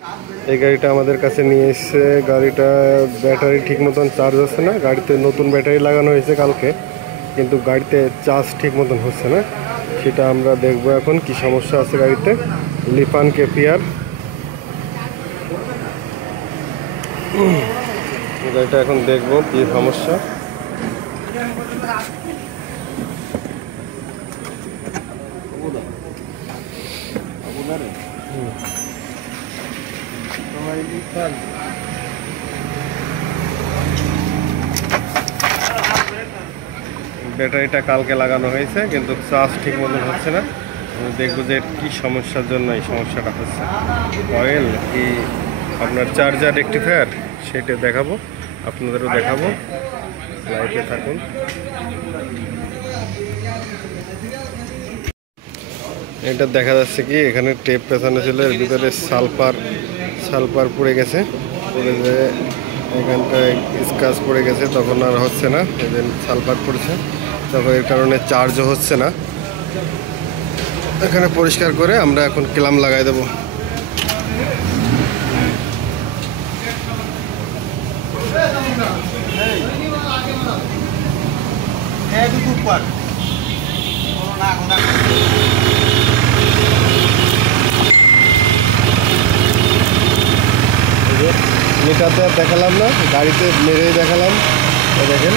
এই গাড়িটা আমাদের কাছে নিয়ে এসেছে। গাড়িটা ব্যাটারি ঠিক মতন চার্জ হচ্ছে না। গাড়িতে নতুন ব্যাটারি লাগানো হয়েছে কালকে, কিন্তু গাড়িতে চার্জ ঠিক মতন হচ্ছে না। সেটা আমরা দেখবো এখন কি সমস্যা আছে গাড়িতে। লিফান কেপিয়ার গাড়িটা এখন দেখবো কি সমস্যা। ব্যাটারিটা কালকে লাগানো হয়েছে, কিন্তু চার্জ ঠিক মতন হচ্ছে না। দেখবো যে কি সমস্যার জন্য এই সমস্যাটা হচ্ছে। অয়েল কি আপনার চার্জার রেকটিফায়ার, সেটা দেখাবো, আপনাদেরও দেখাবো। লাইভে থাকুন। এটা দেখা যাচ্ছে কি এখানে টেপ পেছানো ছিল, এর ভিতরে সালফার পড়ে গেছে, পড়ে যে এখানটায় স্ক্র্যাচ পড়ে গেছে, তখন আর হচ্ছে না। এদের সালফার পড়েছে, তখন এর কারণে চার্জও হচ্ছে না। এখানে পরিষ্কার করে আমরা এখন ক্লাম লাগাই দেবো। মিটারতে দেখালাম না, গাড়িতে মেরেই দেখালাম। দেখেন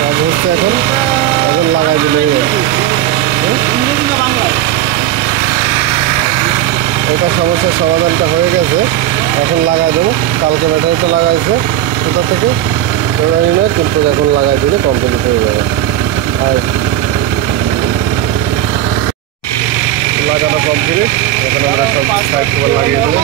কাজ হচ্ছে এখন লাগাই দিলে এটা সমস্যার সমাধানটা হয়ে গেছে। এখন লাগাই দেবো। কালকে ব্যাটারিটা লাগাইছে কোথা থেকে জানি না, কিন্তু এখন লাগাই দিলে কমপ্লিট হয়ে যাবে। আর লাগানো কমপ্লিট। এখন আমরা সব সাইড কভার লাগিয়ে দেবো।